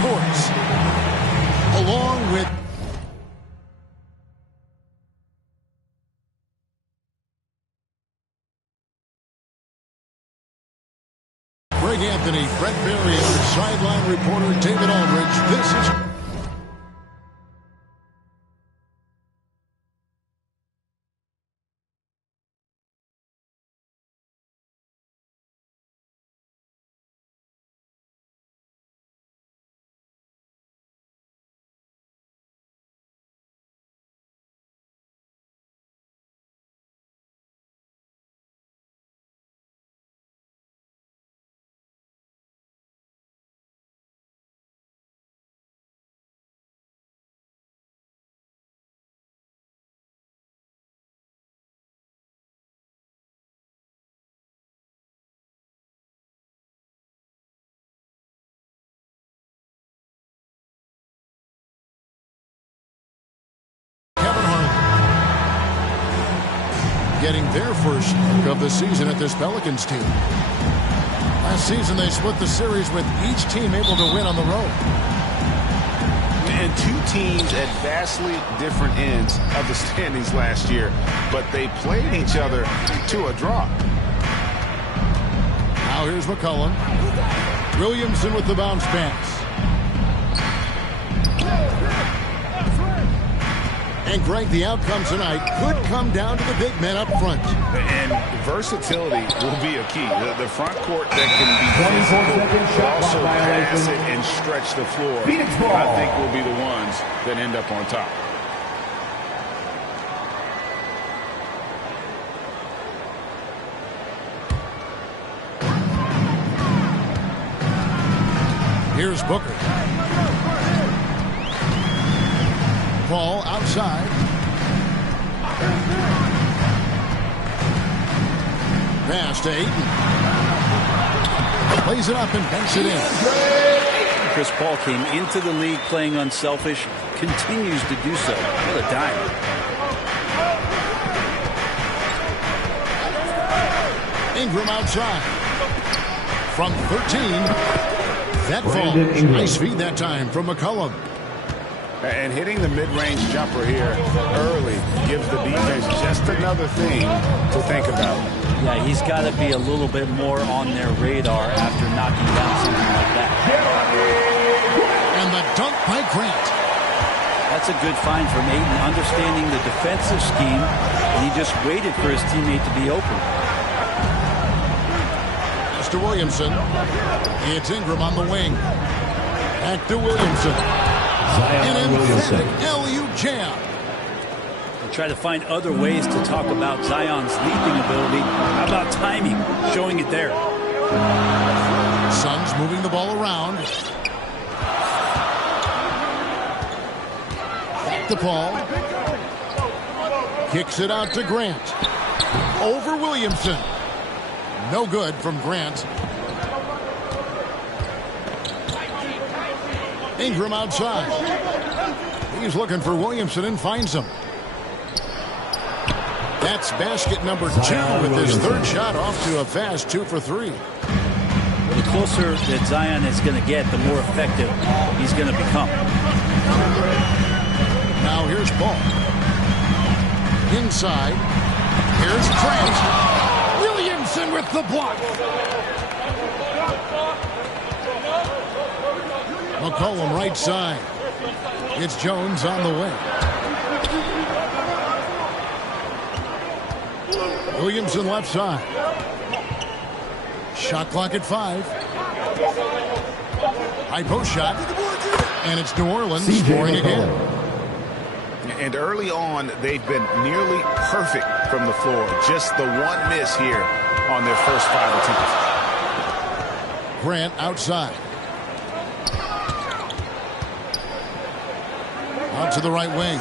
Sports. Along with Greg Anthony, Brett Berry, and our sideline reporter David Aldridge. This is getting their first look of the season at this Pelicans team. Last season, they split the series with each team able to win on the road. And two teams at vastly different ends of the standings last year, but they played each other to a draw. Now here's McCollum. Williamson with the bounce pass. And Greg, the outcome tonight could come down to the big men up front. And versatility will be a key. The front court that can be physical, but also pass it and stretch the floor, I think will be the ones that end up on top. Here's Booker. Ball outside. Pass to Ayton. Plays it up and banks it in. Chris Paul came into the league playing unselfish, continues to do so. What a dime. Ingram outside. From 13. That falls. Nice feed that time from McCollum. And hitting the mid-range jumper here early gives the defense just another thing to think about. Yeah, he's got to be a little bit more on their radar after knocking down something like that. And the dunk by Grant. That's a good find from Ayton, understanding the defensive scheme, and he just waited for his teammate to be open. Mr. Williamson. It's Ingram on the wing. Back to Williamson. An emphatic LU jam. We'll try to find other ways to talk about Zion's leaping ability. How about timing? Showing it there. Suns moving the ball around. Back to Paul. Kicks it out to Grant. Over Williamson. No good from Grant. Ingram outside. He's looking for Williamson and finds him. That's basket number 2 with his third shot off to a fast 2 for 3. The closer that Zion is going to get, the more effective he's going to become. Now here's Paul. Inside. Here's Grant. Williamson with the block. McCollum right side. It's Jones on the way. Williamson left side. Shot clock at 5. High post shot. And it's New Orleans scoring again. And early on, they've been nearly perfect from the floor. Just the one miss here on their first 5 attempts. Grant outside. Out to the right wing.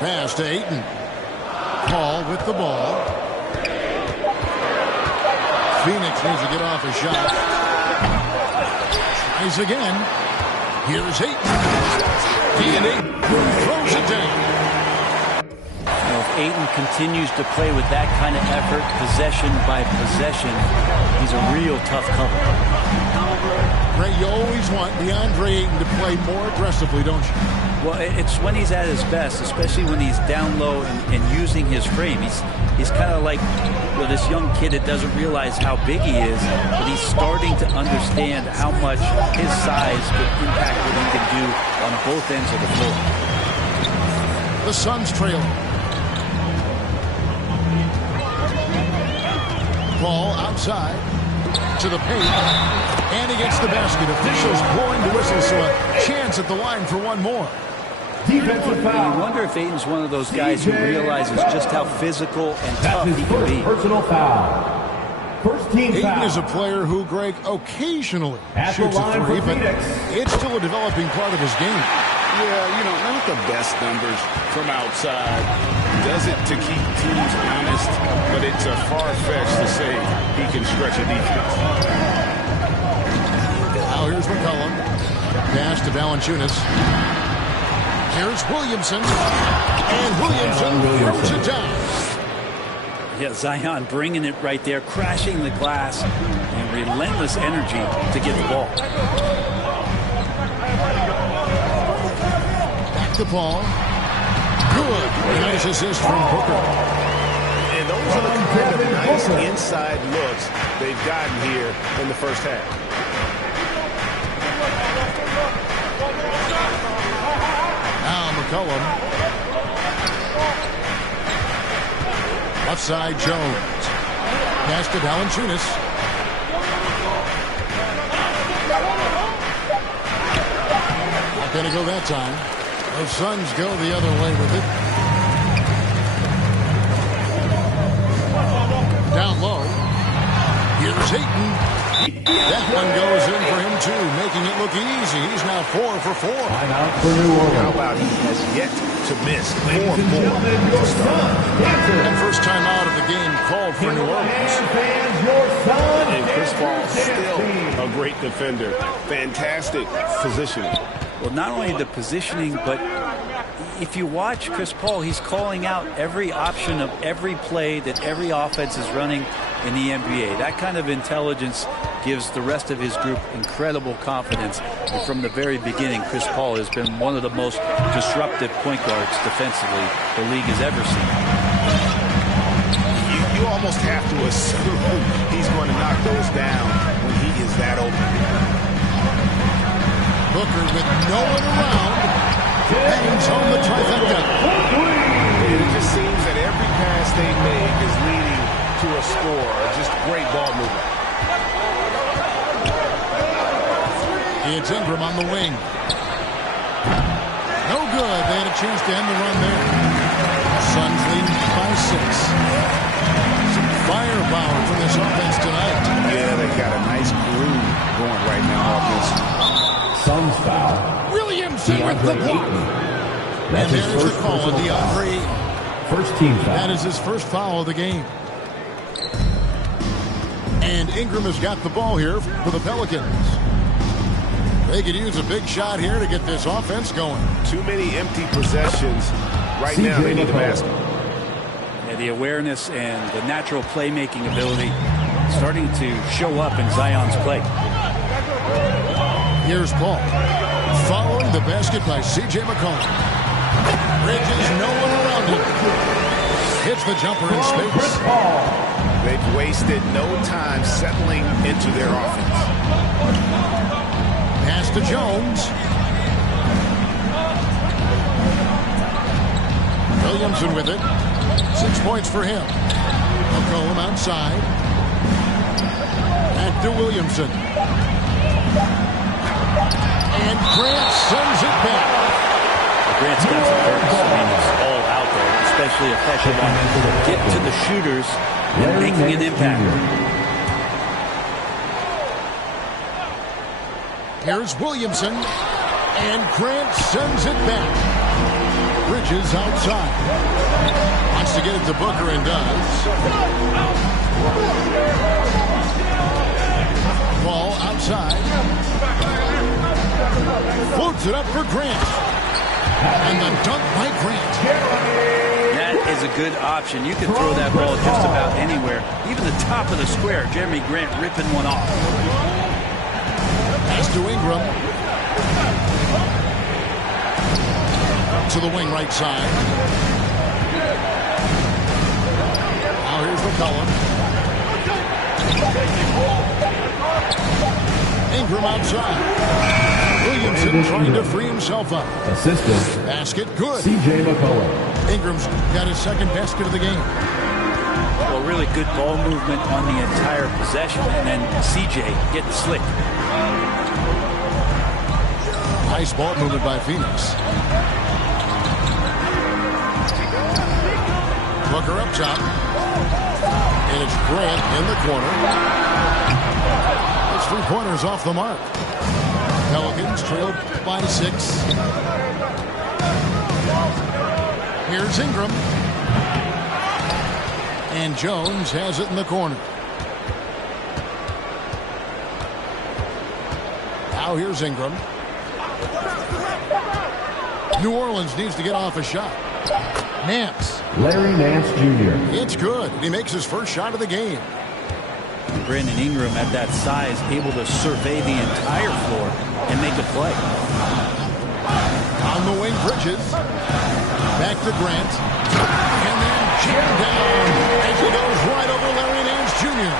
Pass to Ayton. Paul with the ball. Phoenix needs to get off a shot. Tries again. Here's Ayton. He and Ayton throws it down. Well, of Ayton continues to play with that kind of effort, possession by possession, he's a real tough cover. Ray, you always want DeAndre Ayton to play more aggressively, don't you? Well, it's when he's at his best, especially when he's down low and using his frame. He's kind of like this young kid that doesn't realize how big he is, but he's starting to understand how much his size could impact what he can do on both ends of the floor. The Suns trailing. Ball outside to the paint, and he gets the basket. Officials blowing the whistle, so a chance at the line for one more. Defensive foul. You wonder if Ayton's one of those guys who realizes just how physical and tough he can be. Personal foul. First team Ayton foul. is a player who, Greg, occasionally shoots a three, but it's still a developing part of his game. Yeah, you know, not the best numbers from outside. Does it to keep teams honest, but it's a far-fetched to say he can stretch a defense. Now here's McCollum. Pass to Valanciunas. Here's Williamson. And Williamson throws it down. Yeah, Zion bringing it right there, crashing the glass, and relentless energy to get the ball. Back to Paul. Good. Nice assist from Booker. And those are the kind of nice inside looks they've gotten here in the first half. Now McCollum. Left side, Jones. Pass to Valanciunas. Not going to go that time. The Suns go the other way with it. Down low. Here's Ayton. That one goes in for him, too, making it look easy. He's now 4 for 4. Timeout for New Orleans. How about he has yet to miss 4 And first time out of the game called for New Orleans. And Chris Paul still a great defender. Fantastic positioning. Well, not only the positioning, but if you watch Chris Paul, he's calling out every option of every play that every offense is running in the NBA. That kind of intelligence gives the rest of his group incredible confidence. And from the very beginning, Chris Paul has been one of the most disruptive point guards defensively the league has ever seen. You almost have to assume he's going to knock those down when he is that open. Booker with no one around. Bangs home the trifecta. It just seems that every pass they make is leading to a score. Just great ball movement. It's Ingram on the wing. No good. They had a chance to end the run there. Suns leading by 6. Some firepower from this offense tonight. Yeah, they've got a nice groove going right now offense. Suns foul. Williamson with the block. And there's the call on DeAndre. First team foul. That is his first foul of the game. And Ingram has got the ball here for the Pelicans. They could use a big shot here to get this offense going. Too many empty possessions. Right now, they need the basket. Yeah, the awareness and the natural playmaking ability starting to show up in Zion's play. Here's Paul. Following the basket by C.J. McCollum. Bridges, no one around him. Hits the jumper in space. They've wasted no time settling into their offense. Pass to Jones. Williamson with it. 6 points for him. McCollum outside. Back to Williamson. And Grant sends it back. Grant's got some bursts. I mean, it's all out there, especially effective on getting to the shooters and making an impact. Here's Williamson. And Grant sends it back. Bridges outside. Wants to get it to Booker and does. Ball outside. Floats it up for Grant. And the dunk by Grant. That is a good option. You can throw that ball just about anywhere. Even the top of the square. Jeremy Grant ripping one off. Pass to Ingram. To the wing right side. Now here's McCollum. Ingram outside. Williamson trying to free himself up. Assistant. Basket good. C.J. McCollum. Ingram's got his second basket of the game. Well, really good ball movement on the entire possession. And then CJ getting slick. Nice ball movement by Phoenix. Booker up top. And it's Grant in the corner. It's 3 pointers off the mark. Pelicans trail by 6. Here's Ingram. And Jones has it in the corner. Now here's Ingram. New Orleans needs to get off a shot. Nance. Larry Nance Jr. It's good. He makes his first shot of the game. Brandon Ingram at that size, able to survey the entire floor and make a play. On the wing, Bridges. Back to Grant. And then jammed down as he goes right over Larry Nance Jr.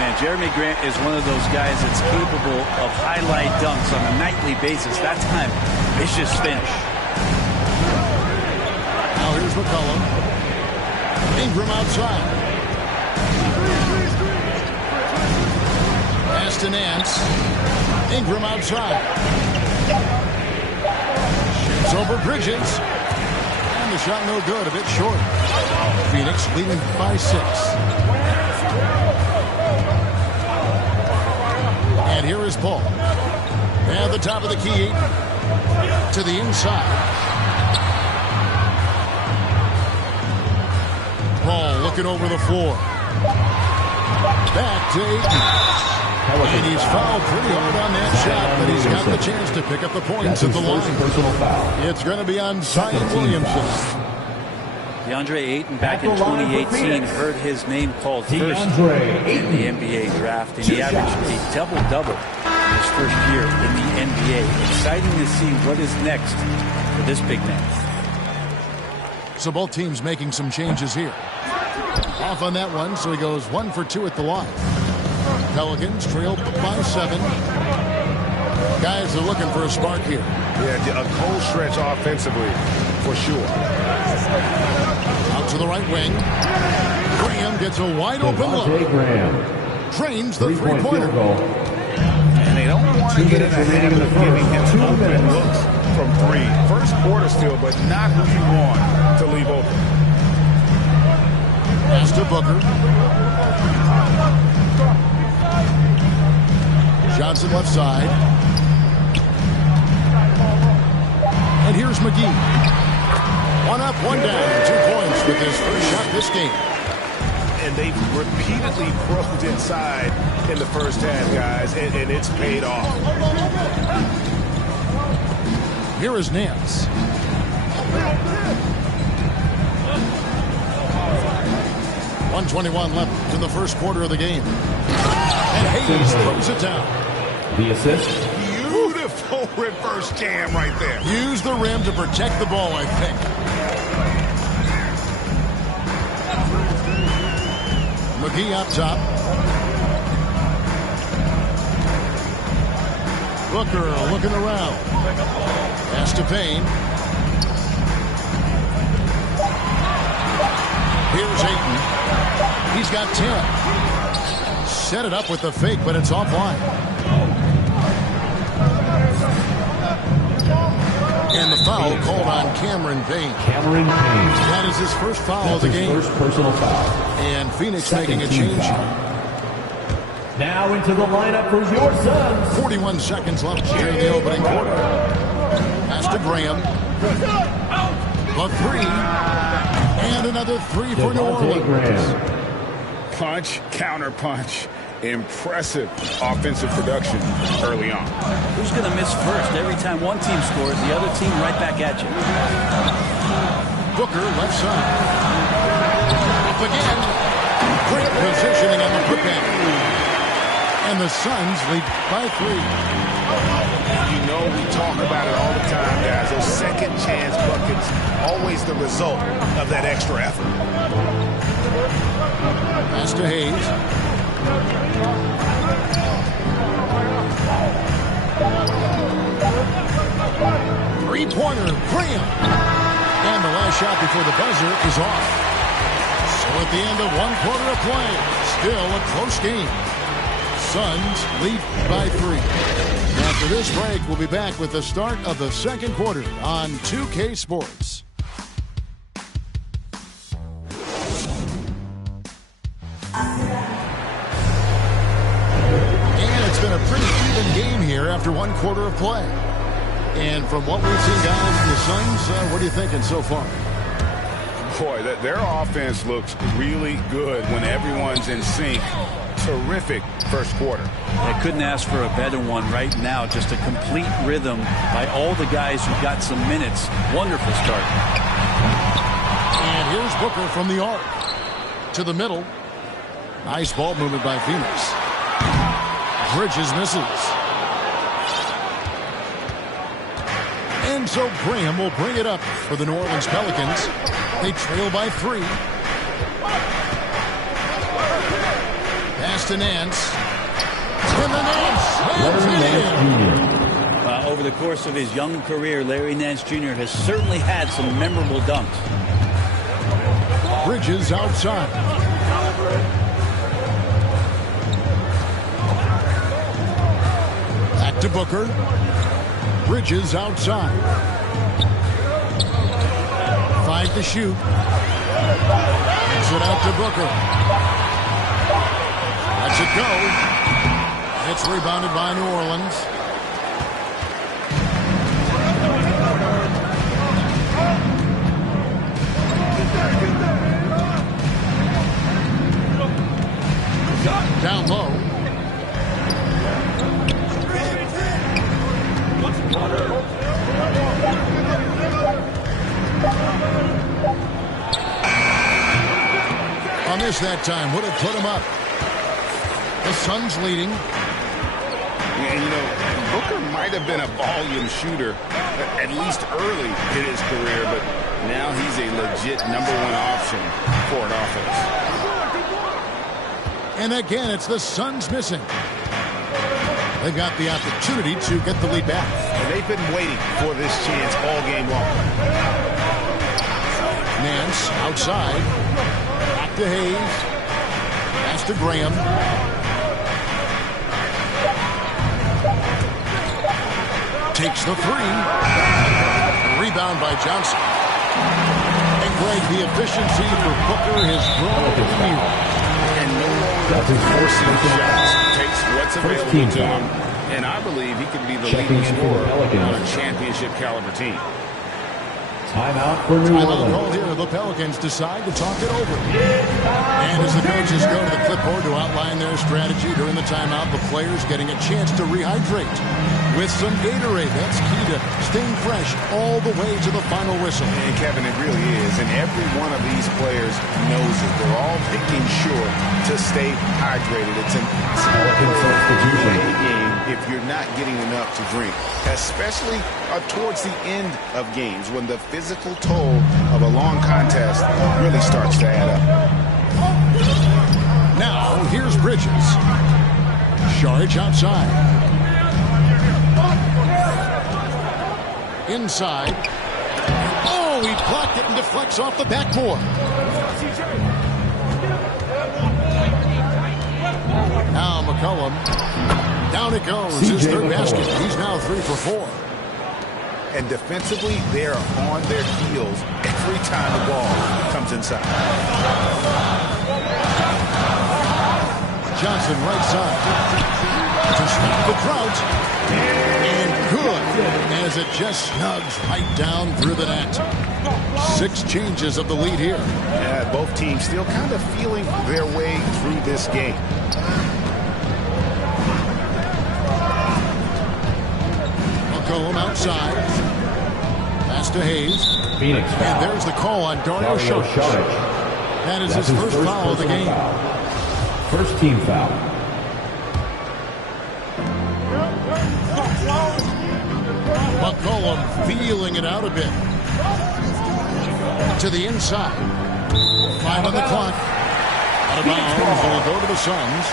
Man, Jeremy Grant is one of those guys that's capable of highlight dunks on a nightly basis. That time, vicious finish. Now here's McCollum. Ingram outside. Pass to Nance. Ingram outside. Shoots over Bridges. And the shot no good, a bit short. Phoenix leading by 6. And here is Paul. At the top of the key. To the inside. Paul looking over the floor. Back to Ayton. And he's fouled pretty hard on that shot, but he's got the chance to pick up the points at the line. It's going to be on Zion Williamson. DeAndre Ayton back in 2018 heard his name called first in the NBA draft, and he averaged a double-double his first year in the NBA. Exciting to see what is next for this big man. So both teams making some changes here. Off on that one, so he goes 1 for 2 at the line. Pelicans trail by 7. Guys are looking for a spark here. Yeah, a cold stretch offensively, for sure. Out to the right wing. Graham gets a wide-open look. Drains the three-pointer. And they don't want to get in the habit of giving him open looks from 3. First quarter still, but not who you want to leave open. Pass to Booker. Johnson left side. And here's McGee. 1 up, 1 down. 2 points with his first shot this game. And they've repeatedly probed inside in the first half, guys, and it's paid off. Here is Nance. .121 left in the first quarter of the game. And Hayes throws it down. The assist. Beautiful reverse jam right there. Use the rim to protect the ball, I think. McGee up top. Booker looking around. Pass to Payne. Here's Ayton. He's got 10. Set it up with the fake, but it's offline. And the foul called on Cameron Payne. Cameron Payne. That is his first foul of the game. First personal foul. And Phoenix making a change. Now into the lineup for your Suns. 41 seconds left here in the opening quarter. Pass to Graham. A 3. And another 3 for New Orleans. Punch, counter punch. Impressive offensive production early on. Who's going to miss first? Every time one team scores, the other team right back at you. Booker, left side. Up again. Great positioning on the putback. And the Suns lead by 3. You know, we talk about it all the time, guys. Those second chance buckets, always the result of that extra effort. Pass to Hayes. Three-pointer, Graham. And the last shot before the buzzer is off. So at the end of 1 quarter of play, still a close game. Suns lead by 3. After this break, we'll be back with the start of the second quarter on 2K Sports. And it's been a pretty even game here after 1 quarter of play. And from what we've seen, guys, from the Suns, what are you thinking so far? Boy, their offense looks really good when everyone's in sync. Terrific first quarter. I couldn't ask for a better one right now. Just a complete rhythm by all the guys who got some minutes. Wonderful start. And here's Booker from the arc. To the middle. Nice ball movement by Phoenix. Bridges misses. And so Graham will bring it up for the New Orleans Pelicans. They trail by 3. Pass to Nance. And the Nance. Over the course of his young career, Larry Nance Jr. has certainly had some memorable dunks. Bridges outside. Back to Booker. Bridges outside. 5 to shoot. Gets it out to Booker. Lets it go. It's rebounded by New Orleans. Down low. On this that time, would have put him up. The Suns leading. And, you know, Booker might have been a volume shooter, at least early in his career, but now he's a legit #1 option for an offense. And again, it's the Suns missing. They've got the opportunity to get the lead back. And they've been waiting for this chance all game long. Nance outside. Back to Hayes. Pass to Graham. Takes the 3. Rebound by Johnson. And Greg, the efficiency for Booker has grown to the field. And no longer forcing shots. Takes what's available to him. And I believe he could be the leading scorer on a championship caliber team. Timeout for New Timeout called Orleans. here. The Pelicans decide to talk it over. And as the coaches go to the clipboard to outline their strategy during the timeout, the players getting a chance to rehydrate with some Gatorade. That's key to staying fresh all the way to the final whistle. And Kevin, it really is. And every one of these players knows it. They're all making sure to stay hydrated. It's impossible to win a game if you're not getting enough to drink, especially towards the end of games when the physical toll of a long contest really starts to add up. Now, here's Bridges. Sharge outside. Inside. Oh, he blocked it and deflects off the backboard. Now McCollum. Down it goes. His third basket. He's now 3 for 4. And defensively, they're on their heels every time the ball comes inside. Johnson right side. To stop the drought. And good. As it just snugs right down through the net. 6 changes of the lead here. Yeah, both teams still kind of feeling their way through this game. McCollum outside. Pass to Hayes. Phoenix foul. And there's the call on Dario Saric. That is his first foul of the game. First team foul. McCollum feeling it out a bit. To the inside. 5 on the clock. Out of bounds. Will go to the Suns.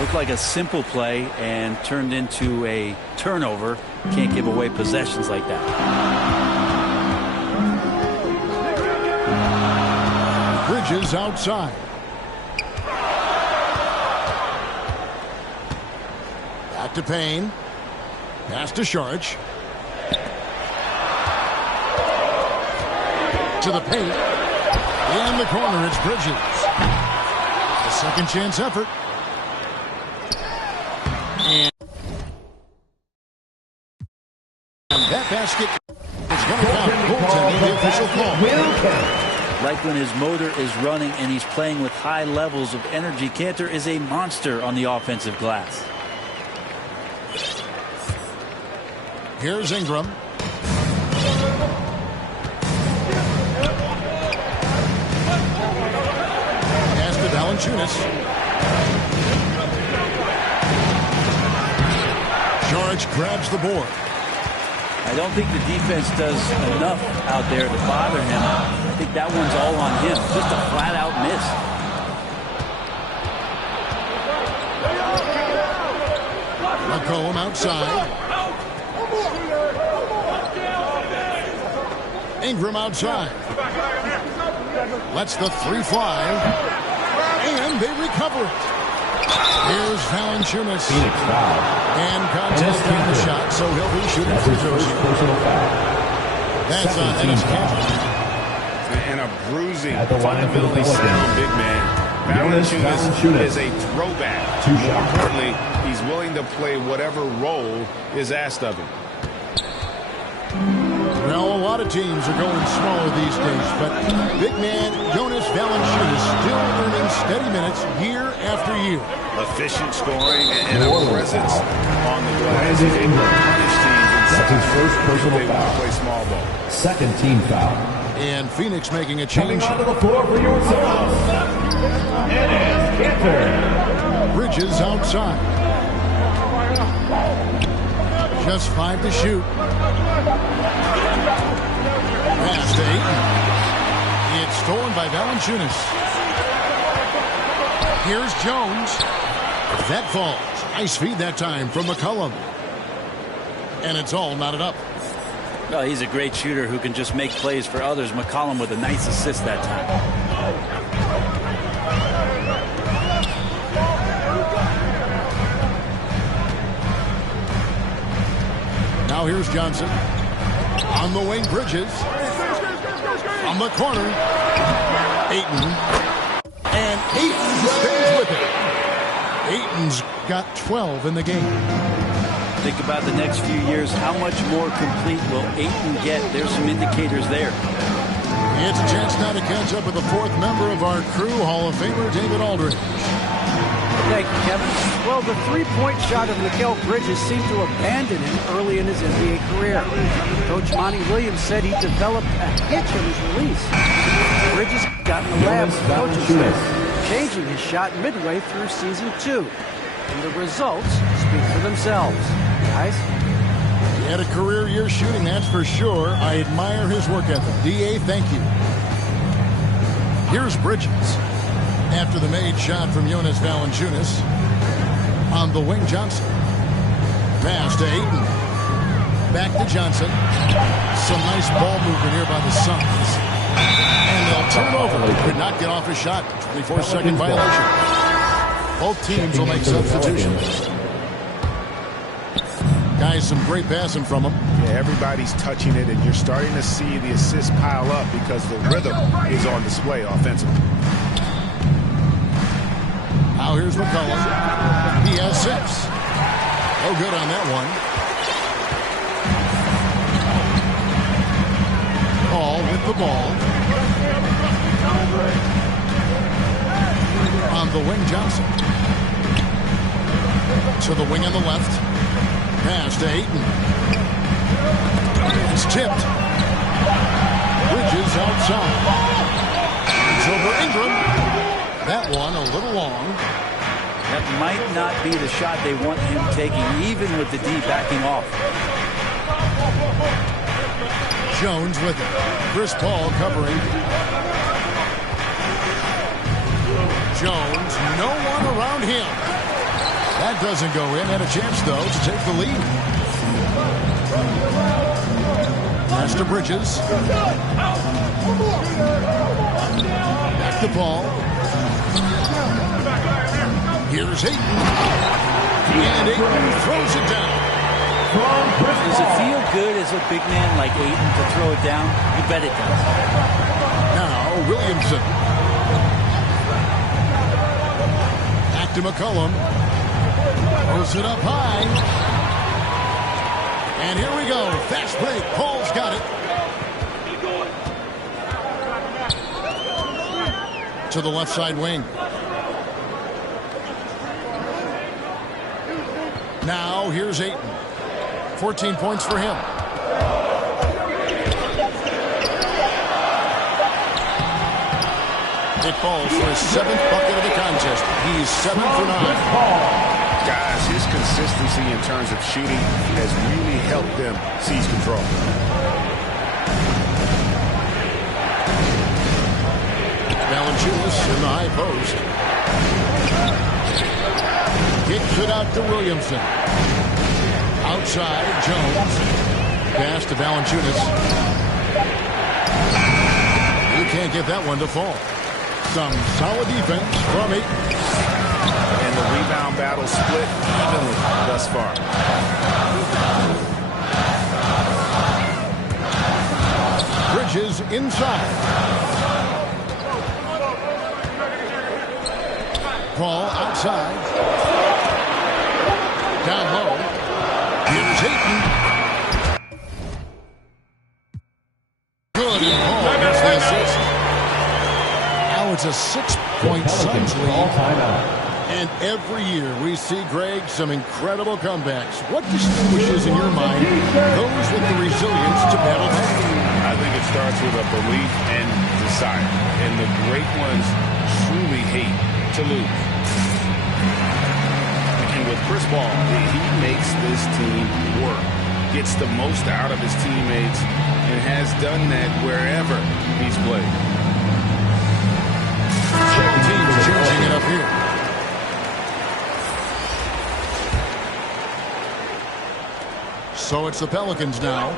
Looked like a simple play and turned into a turnover. Can't give away possessions like that. Bridges outside. Back to Payne. Pass to Saric. To the paint. In the corner, it's Bridges. A second chance effort. And that basket is going to count. Goaltending, the official call. Like when his motor is running and he's playing with high levels of energy, Kanter is a monster on the offensive glass. Here's Ingram. Pass to Valanciunas. Saric grabs the board. I don't think the defense does enough out there to bother him. I think that one's all on him. Just a flat-out miss. McCollum outside. Ingram outside. Lets the 3 fly. And they recover it. Here's Valanciunas. And contact on the shot, so he'll be shooting free throws here. That's on Dennis Kanter. And a bruising, fundamentally sound big man. Valanciunas is a throwback. More importantly, he's willing to play whatever role is asked of him. Well, a lot of teams are going smaller these days, but big man Jonas Valanciunas still earning steady minutes year after year. Efficient scoring and a presence on the glass. He's able to punish teams. That's his first personal they want to foul. play small ball. Second team foul. And Phoenix making a Coming change. onto the floor for your Suns. Enes Kanter. Bridges outside. Just 5 to shoot. Pass to Ayton. It's stolen by Valanciunas. Here's Jones. That falls. Nice feed that time from McCollum. And it's all knotted up. Well, he's a great shooter who can just make plays for others. McCollum with a nice assist that time. Now here's Johnson. On the wing, Bridges. On the corner. Ayton. And Ayton stays with it. Ayton's got 12 in the game. Think about the next few years. How much more complete will Ayton get? There's some indicators there. It's a chance now to catch up with the 4th member of our crew, Hall of Famer David Aldridge. Thank you, Kevin. Well, the three-point shot of Mikal Bridges seemed to abandon him early in his NBA career. Coach Monty Williams said he developed a hitch in his release. Bridges got in the lab with coaching staff, changing his shot midway through season 2. And the results speak for themselves. Guys? He had a career year shooting, that's for sure. I admire his work ethic. D.A., thank you. Here's Bridges. After the made shot from Jonas Valanciunas. On the wing, Johnson. Pass to Ayton. Back to Johnson. Some nice ball movement here by the Suns. And they'll turn over. Could not get off his shot. 24-second violation. Both teams will make substitutions. Guys, some great passing from him. Yeah, everybody's touching it, and you're starting to see the assists pile up because the rhythm is on display offensively. Now here's McCollum. He has 6. Oh, good on that one. Paul with the ball. On the wing, Johnson. To the wing on the left. Pass to Ayton. It's tipped. Bridges outside. It's over Ingram. That one a little long. That might not be the shot they want him taking, even with the D backing off. Jones with it. Chris Paul covering. Jones, no one around him. That doesn't go in. Had a chance, though, to take the lead. Pass to Bridges. Back to Paul. Here's Ayton. And Ayton throws it down. Does it feel good as a big man like Ayton to throw it down? You bet it does. Now Williamson. Back to McCollum. Throws it up high. And here we go. Fast break. Paul's got it. To the left side wing. Now here's Ayton. 14 points for him. It falls for his 7th bucket of the contest. He's 7 for 9. Guys, his consistency in terms of shooting has really helped them seize control. Valanciunas in the high post. Kicks it out to Williamson. Outside, Jones. Pass to Valanciunas. You can't get that one to fall. Some solid defense from Ayton. And the rebound battle split evenly thus far. Bridges inside. Paul outside. Down low. Here's Ayton. Good, and Paul gets the assist. Now it's a 6-point Suns lead. And every year we see, Greg, some incredible comebacks. What distinguishes, in your mind, those with the resilience to battle back? I think it starts with a belief and desire. And the great ones truly hate to lose. And with Chris Paul, he makes this team work, gets the most out of his teammates, and has done that wherever he's played. Teams changing it up here. So it's the Pelicans now.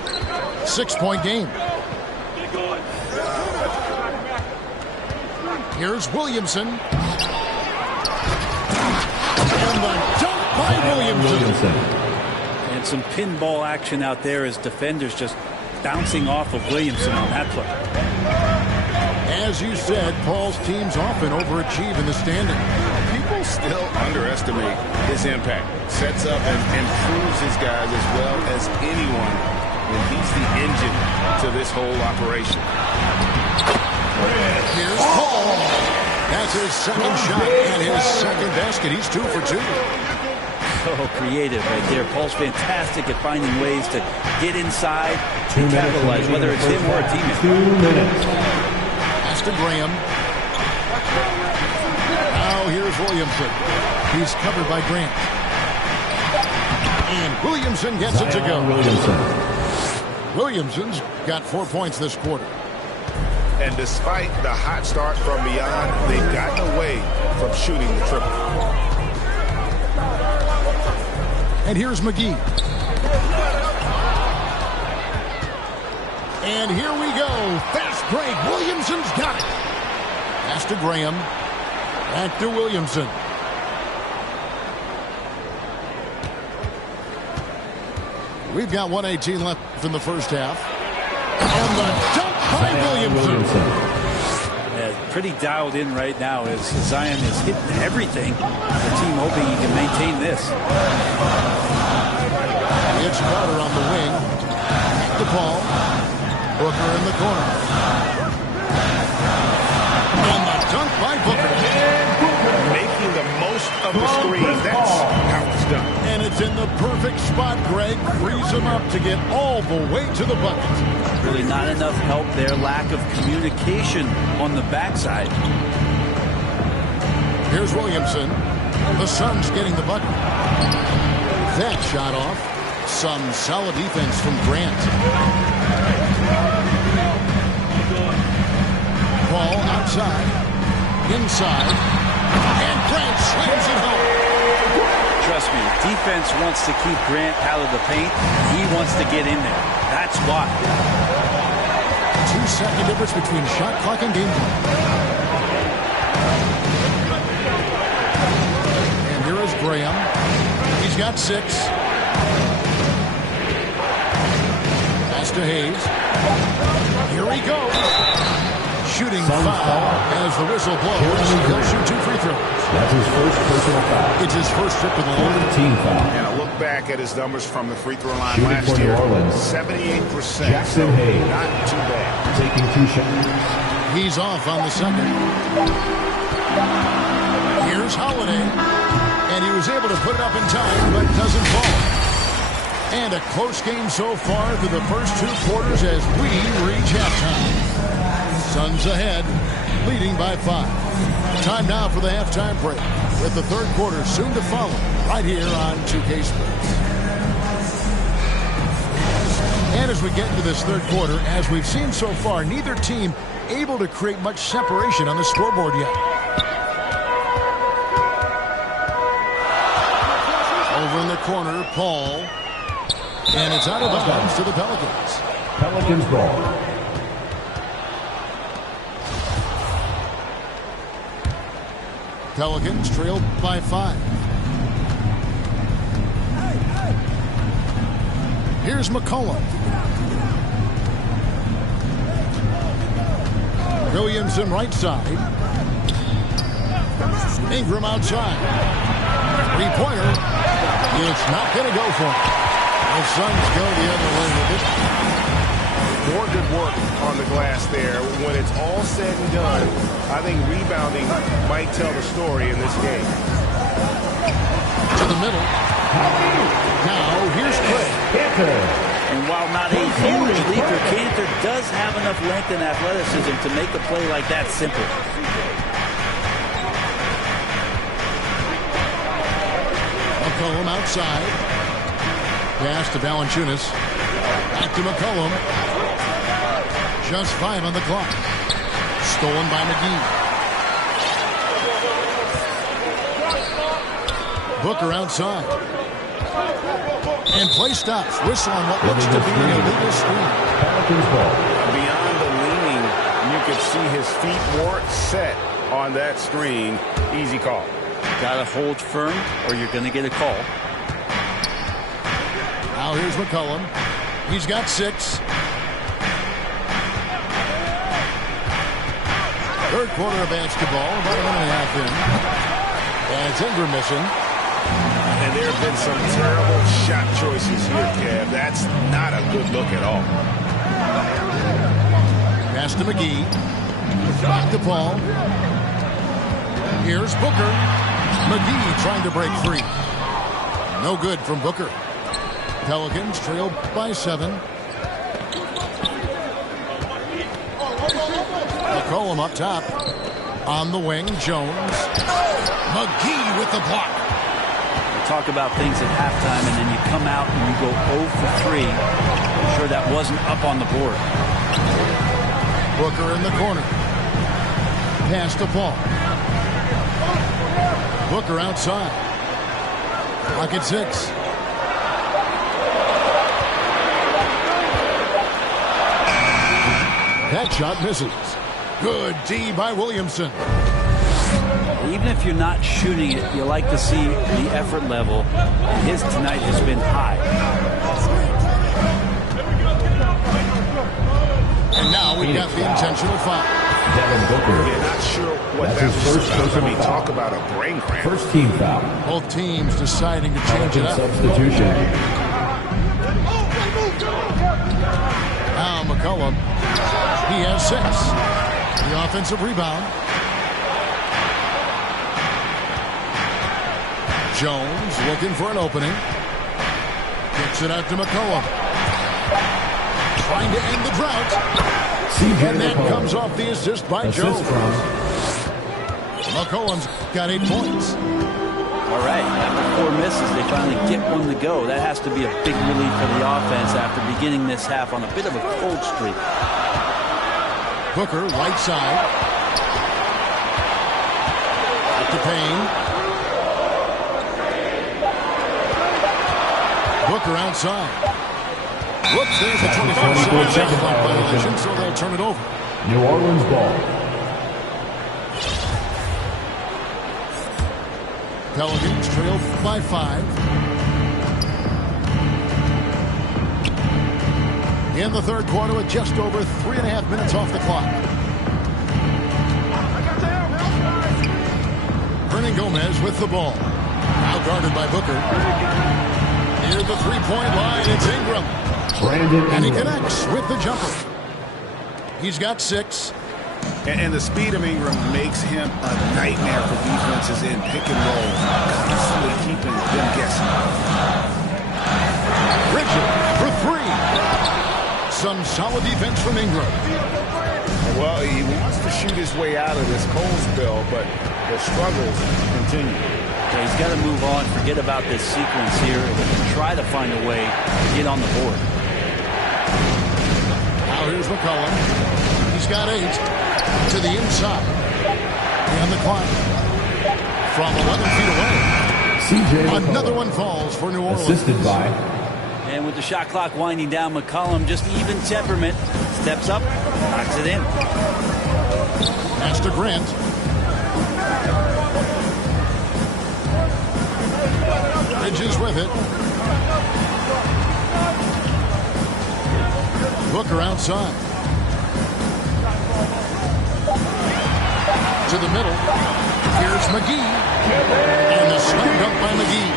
6-point game. Here's Williamson. And the dunk by Williamson. And some pinball action out there as defenders just bouncing off of Williamson on that play. As you said, Paul's teams often overachieve in the standing. People still underestimate his impact. Sets up and improves his guys as well as anyone. And he's the engine to this whole operation. Here's Paul. That's his second shot and his second basket. He's 2 for 2. Oh, creative right there. Paul's fantastic at finding ways to get inside and capitalize, whether it's him or a teammate. 2 minutes. Pass to Graham. Now here's Williamson. He's covered by Grant. And Williamson gets it to go. Williamson's got 4 points this quarter. And despite the hot start from beyond, they've gotten away from shooting the triple. And here's McGee. And here we go. Fast break. Williamson's got it. Pass to Graham. Back to Williamson. We've got 1:18 left in the first half. And the dunk by Williamson. Yeah, pretty dialed in right now as Zion is hitting everything. The team hoping he can maintain this. It's Carter on the wing. Back to Paul. Booker in the corner. And the dunk by Booker. Making the most of the screen. That's how it's done. And it's It's in the perfect spot. Greg frees him up to get all the way to the bucket. Really not enough help there. Lack of communication on the backside. Here's Williamson. The Suns getting the bucket. That shot off. Some solid defense from Grant. Ball outside. Inside. And Grant slams it home. Trust me, defense wants to keep Grant out of the paint. He wants to get in there. That's why. 2-second difference between shot clock and game clock. And here is Graham. He's got 6. Pass to Hayes. Here he goes. Shooting foul as the whistle blows. He'll shoot 2 free throws. That's his first personal foul. It's his first trip to the line. Team foul. And a look back at his numbers from the free throw line Shooting last for New year. Orleans. 78%. Jackson Hayes. Not too bad. Taking 2 shots. He's off on the second. Here's Holiday. And he was able to put it up in time, but doesn't fall. And a close game so far through the first 2 quarters as we reach halftime. Suns ahead, leading by 5. Time now for the halftime break, with the third quarter soon to follow, right here on 2K Sports. And as we get into this third quarter, as we've seen so far, neither team able to create much separation on the scoreboard yet. Over in the corner, Paul. And it's out of bounds to the Pelicans. Pelicans ball. Pelicans trailed by 5. Here's McCollum. Williamson right side. Ingram outside. 3-pointer. It's not going to go for him. The Suns go the other way with it. More good work on the glass there. When it's all said and done, I think rebounding might tell the story in this game. To the middle. Now, here's Clay. And while not a huge leaper, Cantor does have enough length and athleticism to make a play like that simple. McCollum outside. Pass to Valanciunas. Back to McCollum. Just 5 on the clock. Stolen by McGee. Booker outside. And play stops. Whistle on what looks to be an illegal screen. Beyond the leaning, you could see his feet more set on that screen. Easy call. Got to hold firm or you're going to get a call. Now here's McCollum. He's got 6. Third quarter of basketball, about a minute and a half in. And it's Ingram missing. And there have been some terrible shot choices here, Kev. That's not a good look at all. Pass to McGee. Back to Paul. Here's Booker. McGee trying to break free. No good from Booker. Pelicans trail by 7. McCollum up top. On the wing, Jones. McGee with the block. Talk about things at halftime, and then you come out and you go 0 for 3. I'm sure that wasn't up on the board. Booker in the corner. Pass to Paul. Booker outside. Clock at 6. That shot misses. Good D by Williamson. Even if you're not shooting it, you like to see the effort level. And his tonight has been high. And now we got the intentional foul. Devin Booker. Yeah, not sure what That's that his first was. personal I mean, foul. talk about a brain cramp. First team foul. Both teams deciding to change it up. Substitution. Now McCollum. He has 6. The offensive rebound. Jones looking for an opening. Kicks it out to McCollum. Trying to end the drought. And that comes off the assist by Joe. McCollum's got 8 points. All right, after 4 misses, they finally get one to go. That has to be a big relief for the offense after beginning this half on a bit of a cold streak. Booker, right side. Up to Payne. Booker outside. Whoops, there's a 25-second violation, so they'll turn it over. New Orleans ball. Pelicans trail by 5. In the third quarter with just over 3.5 minutes off the clock. Hernan Gomez with the ball. Now guarded by Booker. Near the three-point line, it's Ingram. And he connects with the jumper. He's got 6. And the speed of Ingram makes him a nightmare for defenses in pick and roll, constantly keeping them guessing. Bridges for 3. Some solid defense from Ingram. Well, he wants to shoot his way out of this cold spell, but the struggles continue. Okay, he's got to move on, forget about this sequence here, and try to find a way to get on the board. Now here's McCollum. He's got 8. To the inside. And the clock. From 11 feet away. Another one falls for New Orleans. Assisted by. And with the shot clock winding down, McCollum, just even temperament, steps up, knocks it in. Pass to Grant. Bridges with it. Booker outside. To the middle. Here's McGee. And the slam dunk by McGee.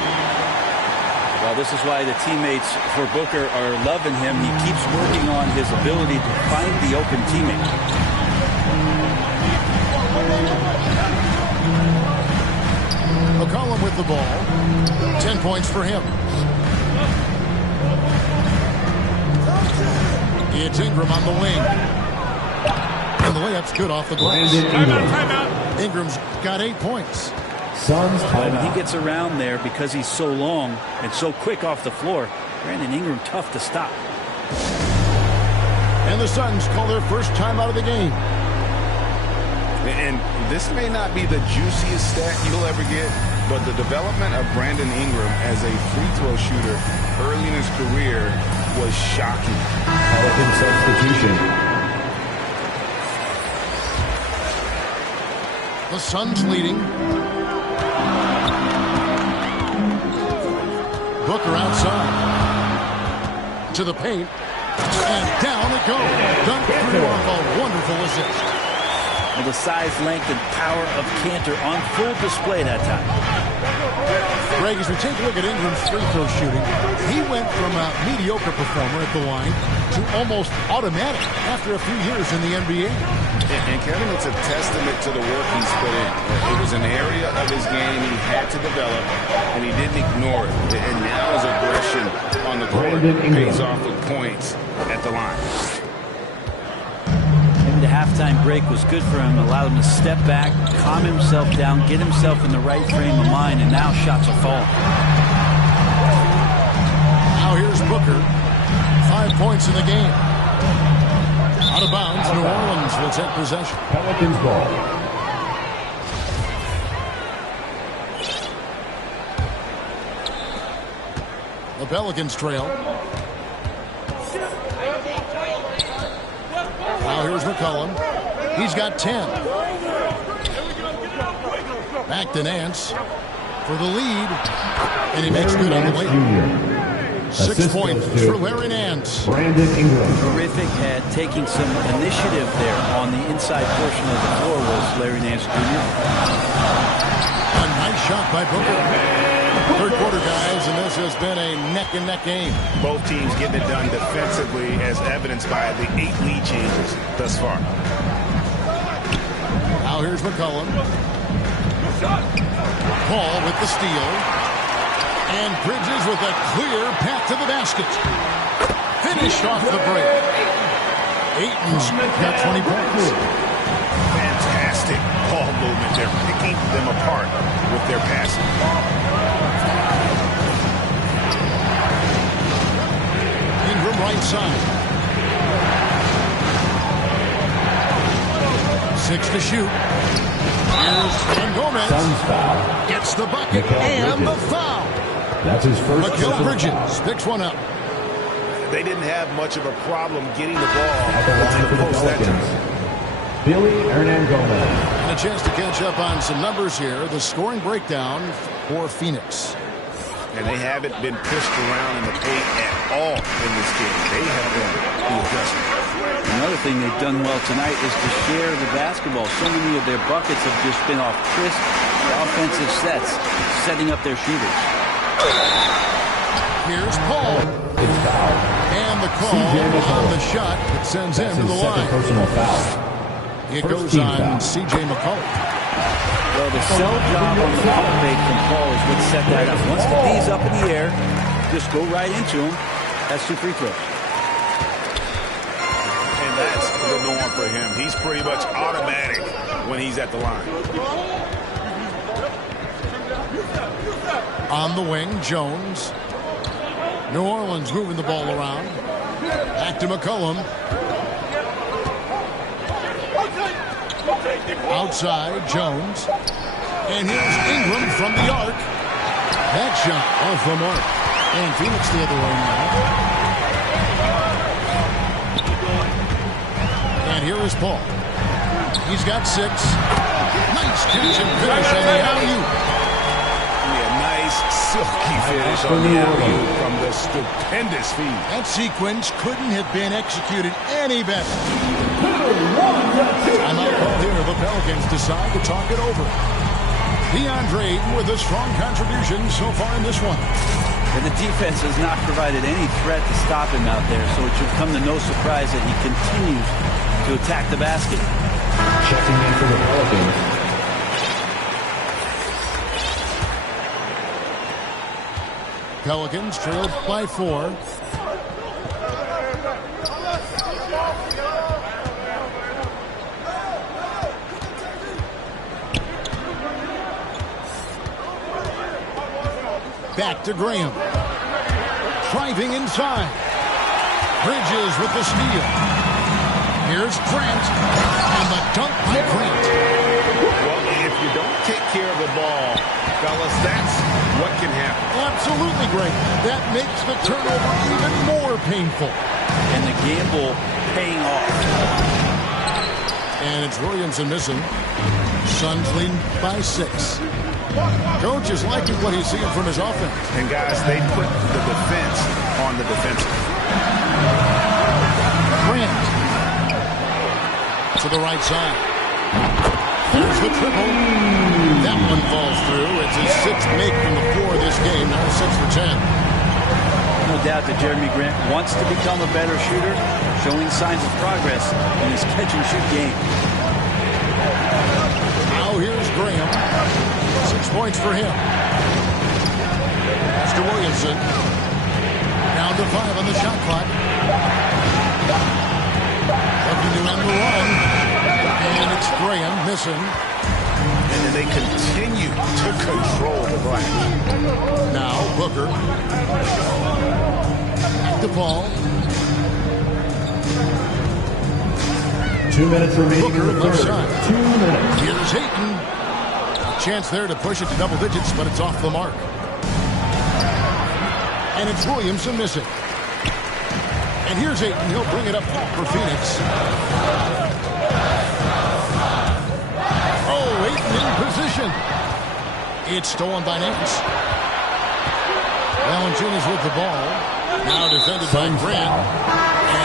Well, this is why the teammates for Booker are loving him. He keeps working on his ability to find the open teammate. McCollum with the ball. 10 points for him. It's Ingram on the wing. And the layup's good off the glass. Ingram's got 8 points. Suns When he gets around there, because he's so long and so quick off the floor, Brandon Ingram tough to stop. And the Suns call their first time out of the game. And this may not be the juiciest stat you'll ever get, but the development of Brandon Ingram as a free throw shooter early in his career was shocking. Pelican substitution. The Suns leading. Booker outside. To the paint. And down it goes. Dunked through off a wonderful assist. Well, the size, length, and power of Cantor on full display that time. Greg, as we take a look at Ingram's free throw shooting, he went from a mediocre performer at the line to almost automatic after a few years in the NBA. And Kevin, it's a testament to the work he's put in. It was an area of his game he had to develop, and he didn't ignore it. And now his aggression on the court pays off with points at the line. Maybe the halftime break was good for him, allowed him to step back, calm himself down, get himself in the right frame of mind, and now shots are falling. Now here's Booker. 5 points in the game. Out of bounds, New Orleans will take possession. Pelicans ball. The Pelicans trail. Now here's McCollum. He's got 10. Back to Nance for the lead. And he makes good on the layup. 6 points for Larry Nance. Brandon Ingram. Terrific at taking some initiative there on the inside portion of the floor was Larry Nance Jr. A nice shot by Booker. Third quarter, guys, and this has been a neck-and-neck game. Both teams getting it done defensively, as evidenced by the 8 lead changes thus far. Now here's McCollum. Paul with the steal. And Bridges with a clear path to the basket. Finished off the break. Aiton's got 20 points. Fantastic ball movement. They're picking them apart with their passing. Ingram right side. 6 to shoot. And Gomez gets the bucket and the foul. That's his first. Mikal Bridges picks one up. They didn't have much of a problem getting the ball At the line for the Pelicans, Billy Hernangomez. And a chance to catch up on some numbers here. The scoring breakdown for Phoenix. And they haven't been pushed around in the paint at all in this game. They have been the adjustment. Another thing they've done well tonight is to share the basketball. So many of their buckets have just been off crisp offensive sets, setting up their shooters. Here's Paul. It's foul. And the call on the shot that sends him to the line. Personal foul. It First goes team on foul. C.J. McCollum. Well, the self-job on the pump fake from Paul is what set that up. Once the D's up in the air, just go right into him. That's 2 free throws. And that's the norm for him. He's pretty much automatic when he's at the line. On the wing, Jones. New Orleans moving the ball around. Back to McCollum. Outside, Jones. And here's Ingram from the arc. That shot off the mark. And Phoenix the other way now. And here is Paul. He's got 6. Nice catch and finish on the alley-oop. Nice silky finish on the alley-oop from the stupendous feed. That sequence couldn't have been executed any better. Timeout called here. The Pelicans decide to talk it over. DeAndre Ayton with a strong contribution so far in this one. And the defense has not provided any threat to stop him out there, so it should come to no surprise that he continues to attack the basket. Checking in for the Pelicans, Pelicans trailed by 4. Back to Graham. Driving inside. Bridges with the steal. Here's Grant. And the dunk by Grant. Well, if you don't take care of the ball, fellas, that's what can happen. Absolutely great. That makes the turnover even more painful. And the gamble paying off. And it's Williamson missing. Suns lead by 6. Coach is liking what he's seeing from his offense. And guys, they put the defense on the defensive. Grant to the right side. There's the triple. That one falls through. It's his 6th make from the floor this game. Now 6 for 10. No doubt that Jeremy Grant wants to become a better shooter, showing signs of progress in his catch-and-shoot game. Now here's Graham. 6 points for him. That's to Williamson. Down to 5 on the shot clock. Looking to end the run. And it's Graham missing. And then they continue to control the glass. Now Booker. Back to Paul. 2 minutes remaining Booker in the left third. side. 2 minutes. Here's Ayton. Chance there to push it to double digits, but it's off the mark. And it's Williamson missing. And here's Ayton. He'll bring it up for Phoenix. Oh, Ayton in position. It's stolen by Nance. Valanciunas with the ball. Now defended by Grant.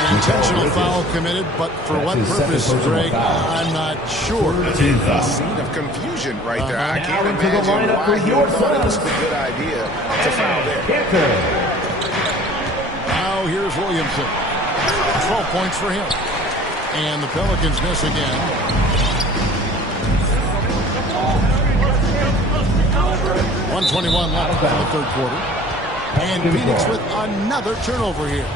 An intentional foul committed, but for what purpose, Greg? I'm not sure. A scene of confusion right there. I can't Now into the imagine lineup why for he your thought it was Suns. a good idea to foul there. Now here's Williamson. 12 points for him. And the Pelicans miss again. 1:21 left in the third quarter. And Phoenix with another turnover here.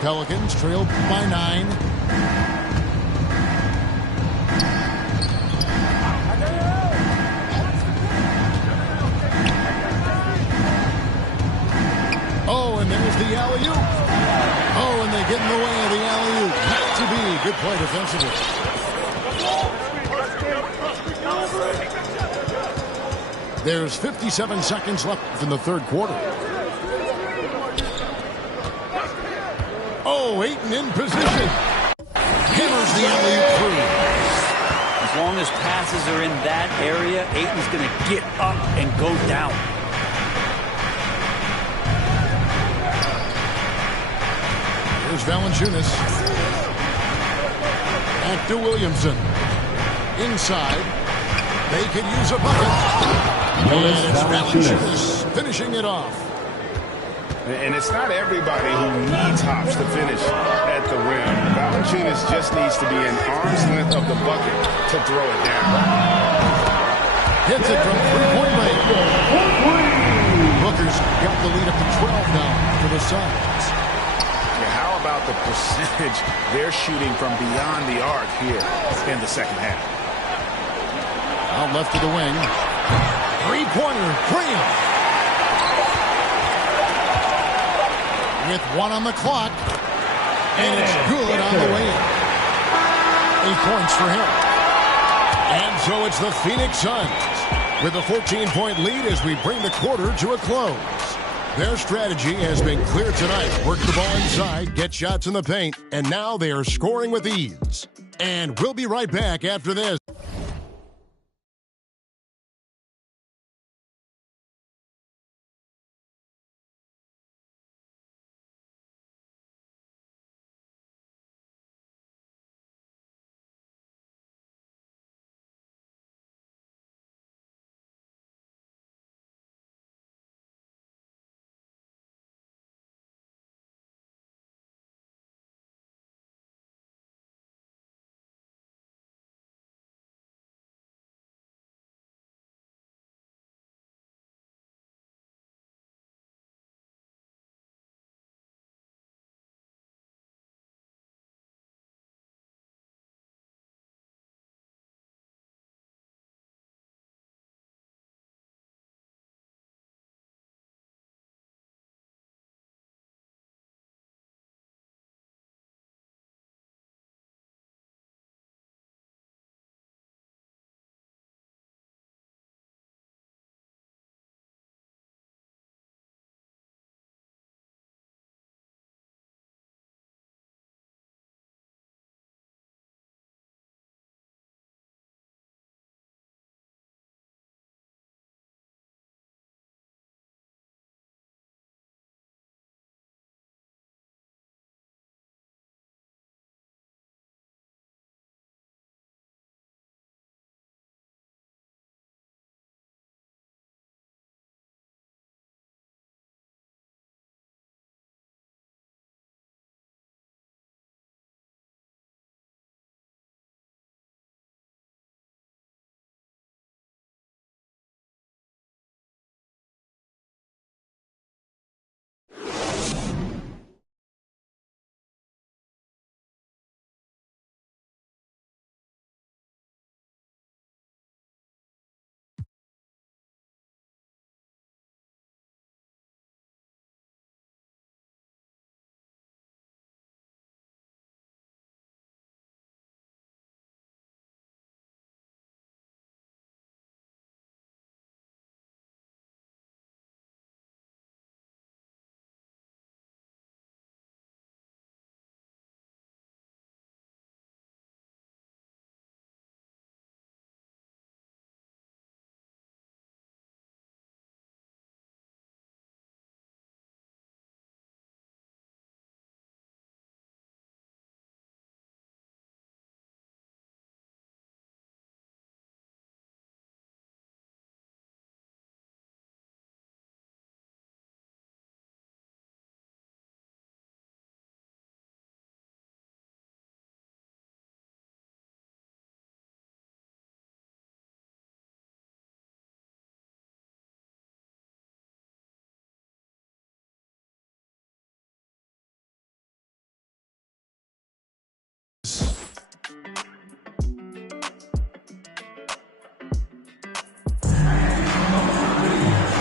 Pelicans trail by 9. Oh, and there's the alley-oop. Oh, and they get in the way of the alley-oop. Had to be. Good play defensively. There's 57 seconds left in the third quarter. Oh, Ayton in position. Hammers the alley-oop through. As long as passes are in that area, Ayton's going to get up and go down. Here's Valanciunas. Back to Williamson. Inside. They could use a bucket. And it's Valanciunas finishing it off. And it's not everybody who needs hops to finish at the rim. Valanciunas just needs to be an arm's length of the bucket to throw it down. Hits it from three-point range. Booker's got the lead up to 12 now for the Suns. How about the percentage they're shooting from beyond the arc here in the second half? Out left to the wing. Three-pointer, Graham. With 1 on the clock. And it's good on the way in. 8 points for him. And so it's the Phoenix Suns with a 14-point lead as we bring the quarter to a close. Their strategy has been clear tonight. Work the ball inside, get shots in the paint, and now they are scoring with ease. And we'll be right back after this.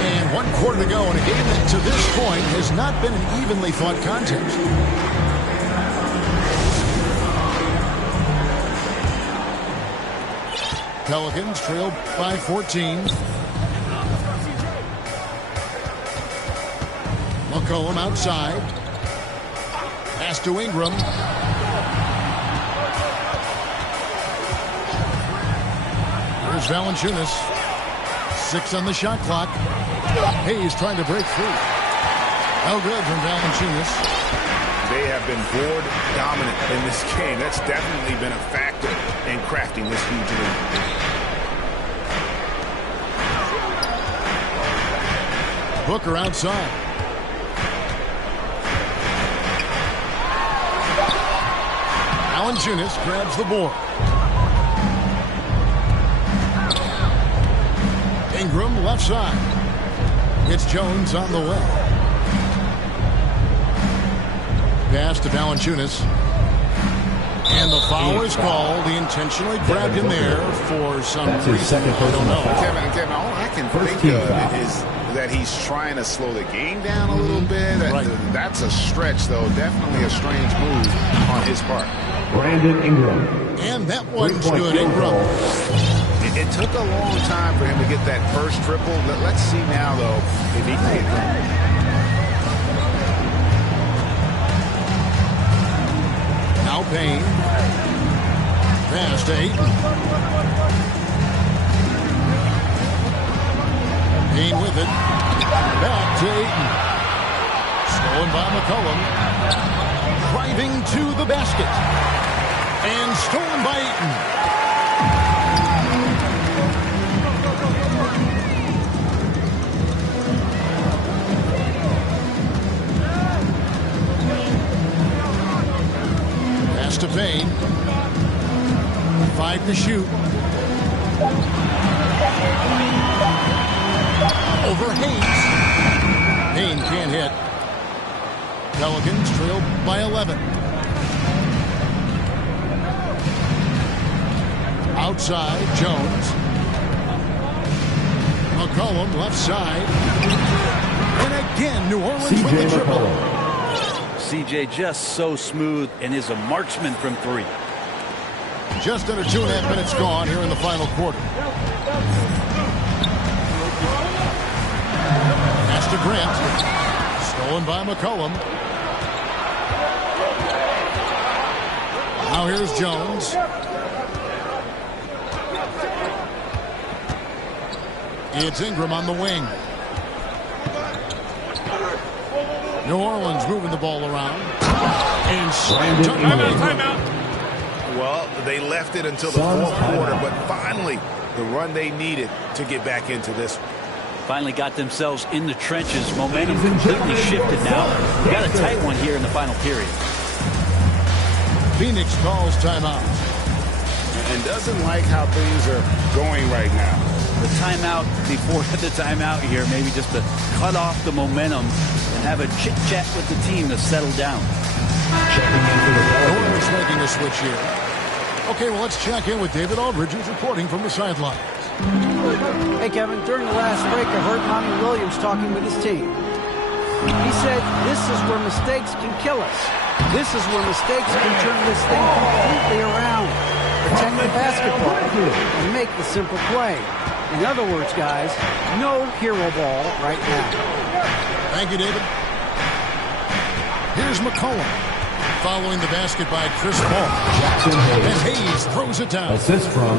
And 1 quarter to go in a game that to this point has not been an evenly fought contest. Pelicans trail by 14. McCollum outside. Pass to Ingram. Here's Valanciunas. 6 on the shot clock. Hayes trying to break free. No good from Valanciunas. They have been board dominant in this game. That's definitely been a factor in crafting this huge lead. Booker outside. Valanciunas grabs the board. Ingram left side. It's Jones on the way. Pass to Valanciunas. And the foul is called. He intentionally grabbed him there for some reason. I don't know. Kevin, all I can think of is that he's trying to slow the game down a little bit. Right. That's a stretch, though. Definitely a strange move on his part. Brandon Ingram. And that one's good. Ingram. It took a long time for him to get that first triple. Let's see now, though, if he can get it. Now Payne. Pass to Ayton. Payne with it. Back to Ayton. Stolen by McCollum. Driving to the basket. And stolen by Ayton. Pass to Payne. 5 to shoot. Over Hayes. Payne can't hit. Pelicans trail by 11. Outside, Jones. McCollum left side. And again, New Orleans with the triple. CJ just so smooth and is a marksman from 3. Just under 2.5 minutes gone here in the final quarter. Pass to Grant. Stolen by McCollum. Now here's Jones. It's Ingram on the wing. New Orleans moving the ball around. And timeout. Well, they left it until the fourth quarter, but finally the run they needed to get back into this one. Finally got themselves in the trenches. Momentum completely shifted now. We got a tight one here in the final period. Phoenix calls timeout. And doesn't like how things are going right now. The timeout before the timeout here, maybe just to cut off the momentum and have a chit-chat with the team to settle down. Norman's making a switch here. Okay, well, let's check in with David Aldridge, who's reporting from the sidelines. Hey, Kevin, during the last break, I heard Monty Williams talking with his team. He said, this is where mistakes can kill us. This is where mistakes can turn this thing completely around. Protect the basketball and make the simple play. In other words, guys, no hero ball right now. Thank you, David. Here's McCollum. Following the basket by Chris Paul. Jackson Hayes. And Hayes throws it down. Assist from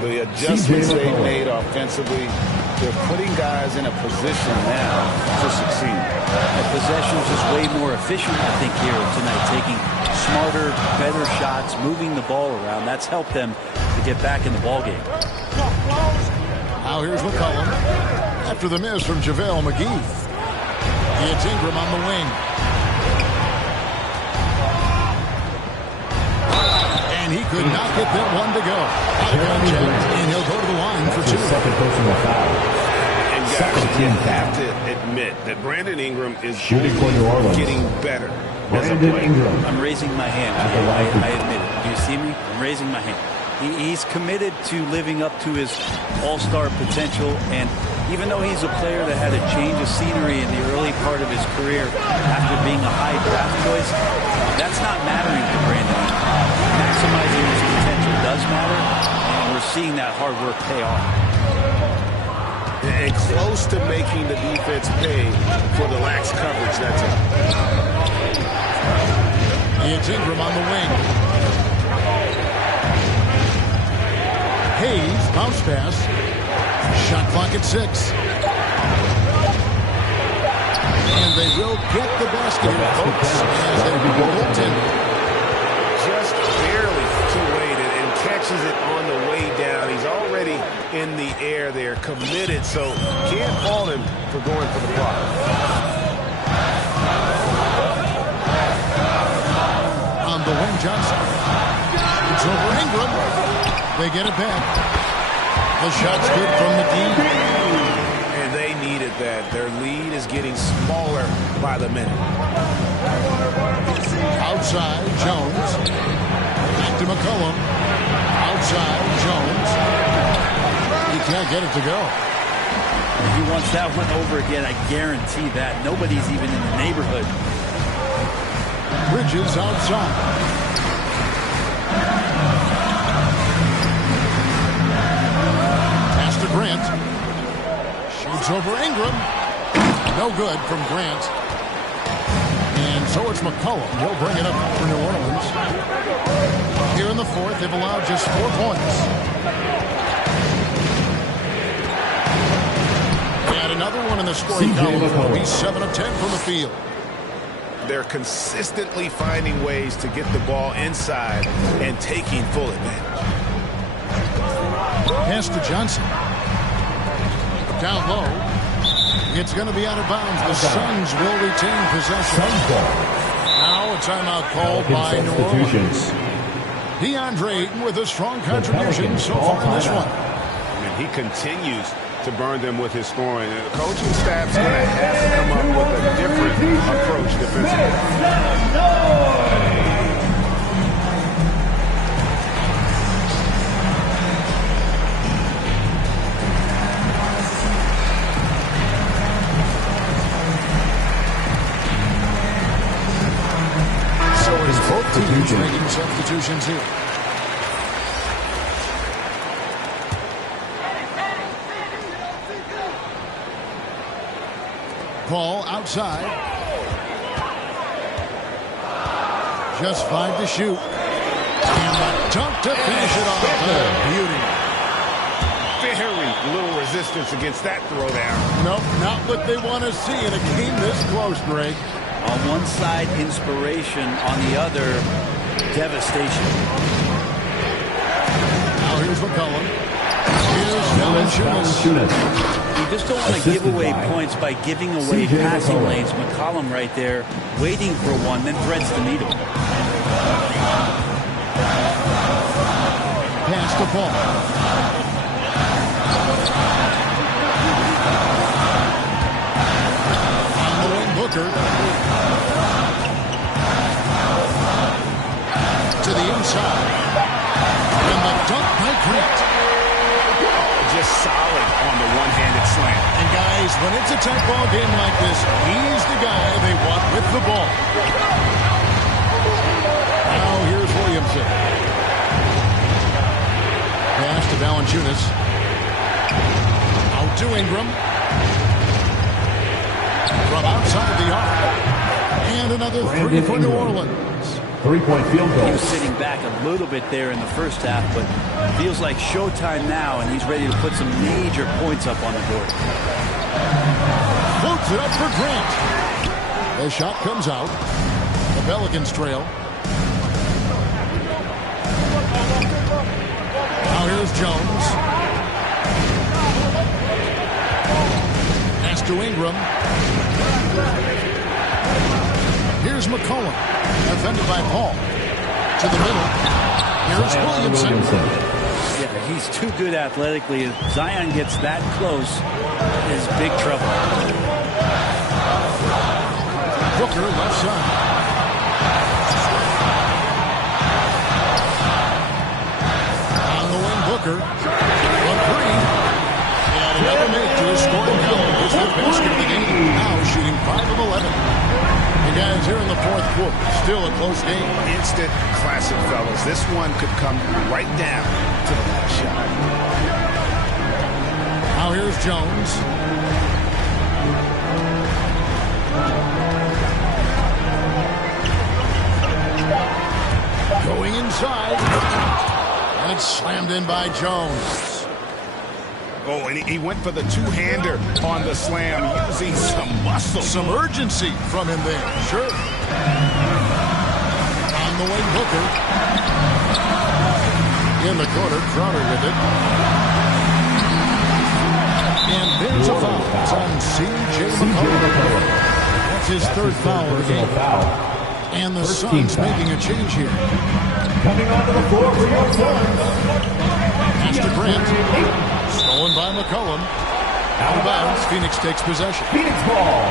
the adjustments they made offensively. They're putting guys in a position now to succeed. The possession's just way more efficient, I think, here tonight. Taking smarter, better shots, moving the ball around. That's helped them to get back in the ballgame. Now here's McCollum. After the miss from JaVale McGee. It's Ingram on the wing. And he could not get that one to go. Out of contact, and he'll go to the line for 2. Second personal foul. And guys, you have to admit that Brandon Ingram is shooting for New Orleans. Getting better. Brandon Ingram. I'm raising my hand. I admit it. Do you see me? I'm raising my hand. He's committed to living up to his all-star potential, and even though he's a player that had a change of scenery in the early part of his career after being a high draft choice, that's not mattering to Brandon. Maximizing his potential does matter, and we're seeing that hard work pay off. And close to making the defense pay for the lax coverage. That's it. It's Ingram on the wing. Hayes, bounce pass. Shot clock at 6. And they will get the basket here, folks, as they go goaltender. Just barely too late and catches it on the way down. He's already in the air there, committed, so can't fault him for going for the block. On the wing, Johnson. It's over Ingram. They get it back. The shot's good from the deep. And they needed that. Their lead is getting smaller by the minute. Outside, Jones. Back to McCollum. Outside, Jones. He can't get it to go. He wants that one over again, I guarantee that. Nobody's even in the neighborhood. Bridges outside. Pass to Grant. Shoots over Ingram. No good from Grant. And so it's McCollum. He'll bring it up for New Orleans. Here in the fourth, they've allowed just 4 points. And another one in the scoring column. He's 7 of 10 from the field. They're consistently finding ways to get the ball inside and taking full advantage. Pass to Johnson. Down low. It's going to be out of bounds. The Suns will retain possession. Now a timeout called by New Orleans. DeAndre Ayton with a strong contribution so far in this one. And he continues to burn them with his scoring. The coaching staff's going to have to come up with a different approach defensively. So it is both teams making substitutions here. Paul outside. Just 5 to shoot. And the dunk to finish it off. Beauty. Very little resistance against that throwdown. Nope, not what they want to see in a game this close, Greg. On one side, inspiration. On the other, devastation. Now here's McCollum. Here's Valanciunas. You just don't want to give away points by giving away passing lanes. McCollum right there, waiting for one, then threads the needle. Pass to Paul. On the wing, Booker. To the inside. And the dunk by Grant. Just solid on the one-handed slam. And guys, when it's a tight ball game like this, he's the guy they want with the ball. Now here's Williamson. Pass to Valanciunas. Out to Ingram. From outside the arc. And another 3 for New Orleans. 3-point field goal. He was sitting back a little bit there in the first half, but feels like showtime now, and he's ready to put some major points up on the board. Floats it up for Grant. The shot comes out. The Pelicans trail. Now here's Jones. Pass to Ingram. Here's McCollum. Defended by Paul. To the middle. Here's Williamson. Yeah, he's too good athletically. If Zion gets that close, is big trouble. Booker left side. Gordon Bell, his fifth basket of the game. Now shooting 5 of 11. You guys, here in the fourth quarter, still a close game. Instant classic, fellas. This one could come right down to the last shot. Now here's Jones. Going inside. And it's slammed in by Jones. Oh, and he went for the two-hander on the slam, using some muscle. Some urgency from him there. Sure. On the wing, Booker. In the corner, Crowder with it. And there's a foul. It's on C.J. McCollum. That's his third foul of the game. And the Suns making a change here. Coming onto the floor for your Suns. Pass to Grant. Stolen by McCollum. Out of bounds. Phoenix takes possession. Phoenix ball.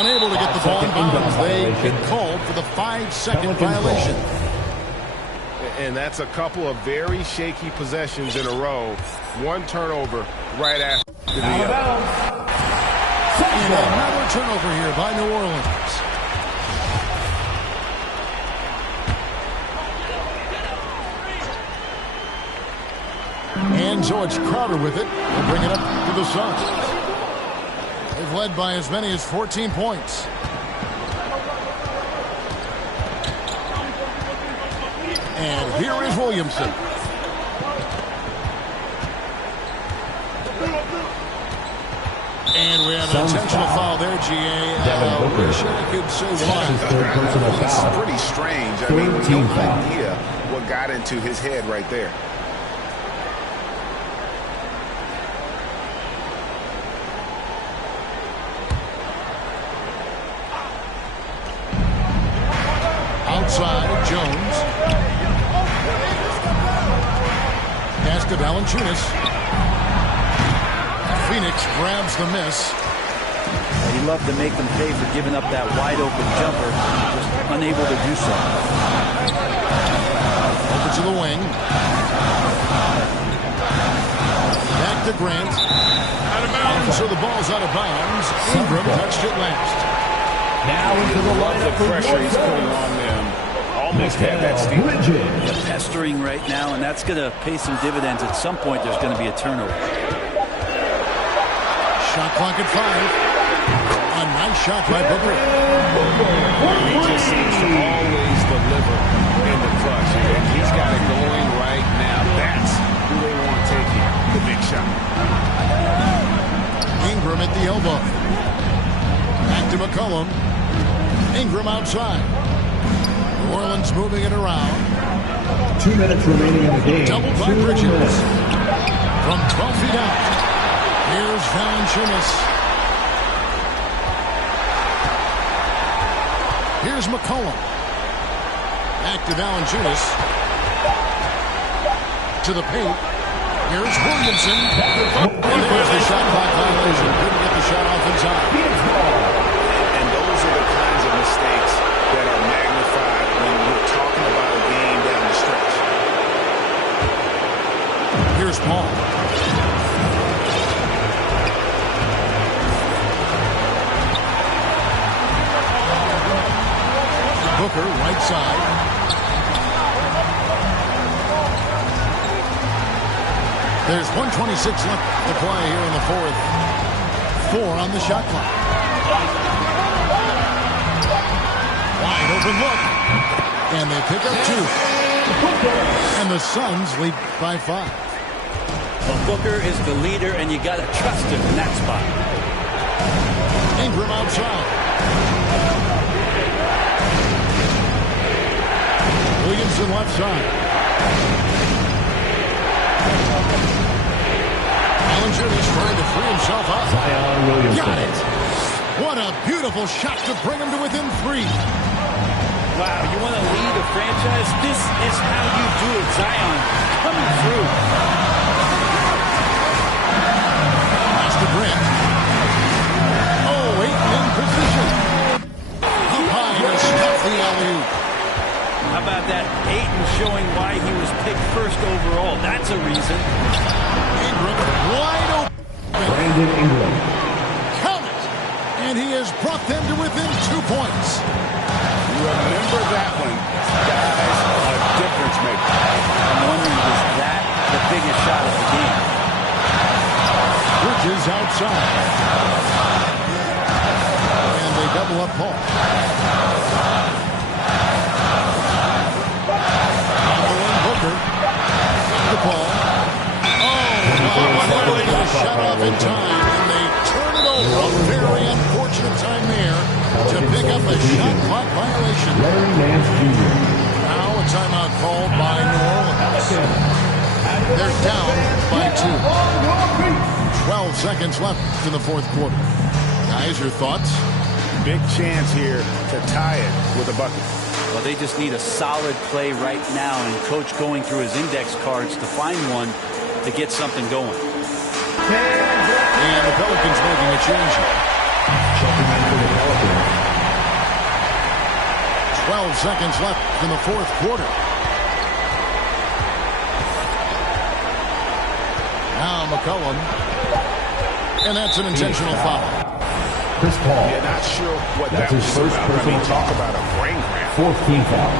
Unable to get the ball in bounds. They get called for the 5-second violation. And that's a couple of very shaky possessions in a row. One turnover right after the other. And another turnover here by New Orleans. And so it's Crowder with it. We'll bring it up to the Suns. They've led by as many as 14 points. And here is Williamson. And we have an intentional foul there, G.A. I wish I could say why. It's pretty strange. I mean, no idea what got into his head right there. Outside, Jones. Pass to Valanciunas. Phoenix grabs the miss. He loved to make them pay for giving up that wide-open jumper. Just unable to do so. Over to the wing. Back to Grant. Out of bounds. So the ball's out of bounds. Ingram touched it last. Now into the lineup The pressure he's putting on them. Almost had that steal. They're pestering right now, and that's going to pay some dividends. At some point, there's going to be a turnover. Shot clock at 5. A nice shot by Booker. He just seems to always deliver in the clutch, and he's got it going right now. That's who they want taking the big shot. Ingram at the elbow. Back to McCollum. Ingram outside. New Orleans moving it around. 2 minutes remaining in the game. Doubled by Bridges. From 12 feet out. Here's Valanciunas. Here's McCollum. Back to Valanciunas. To the paint. Here's Williamson. And there's the shot clock violation. Couldn't get the shot off in time. And those are the kinds of mistakes that are magnified when we're talking about a game down the stretch. Here's Paul. Booker, right side. There's 1:26 left to play here in the fourth. 4 on the shot clock. Wide open look. And they pick up 2. And the Suns lead by 5. Well, Booker is the leader, and you got to trust him in that spot. Ingram outside. Williamson left side. Valanciunas trying to free himself up. Zion Williamson. Got it. What a beautiful shot to bring him to within 3. Wow, you want to lead a franchise? This is how you do it. Zion coming through. Pass to Grant. Oh, 8 in position. that Ayton showing why he was picked first overall. That's a reason. Ingram wide open. Brandon Ingram. Count it. And he has brought them to within 2 points. Remember that one. Guys, a difference maker. I'm wondering, was that the biggest shot of the game? Bridges outside. And they double up Paul. Booker. The ball. Oh, they get a shot off in time, and they turn it over. A very unfortunate time there to pick up a shot clock violation. Larry Nance Jr. Now a timeout called by New Orleans. They're down by 2. 12 seconds left in the fourth quarter. Guys, your thoughts? Big chance here to tie it with a bucket. Well, they just need a solid play right now, and Coach going through his index cards to find one to get something going. And the Pelicans making a change here. Checking in for the Pelicans. 12 seconds left in the fourth quarter. Now McCollum. And that's an intentional foul. Chris Paul. Yeah, not sure what That's that his was first about. I personal mean, talk about a brain cramp. Fourth team foul.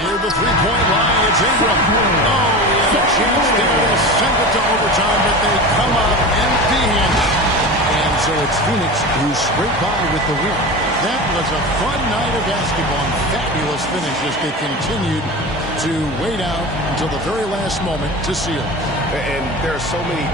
Near the three-point line, it's Ingram. Oh, he had a chance there to send it to overtime, but they come up empty-handed. And so it's Phoenix who scraped by with the win. That was a fun night of basketball and fabulous finish as they continued to wait out until the very last moment to seal. And there are so many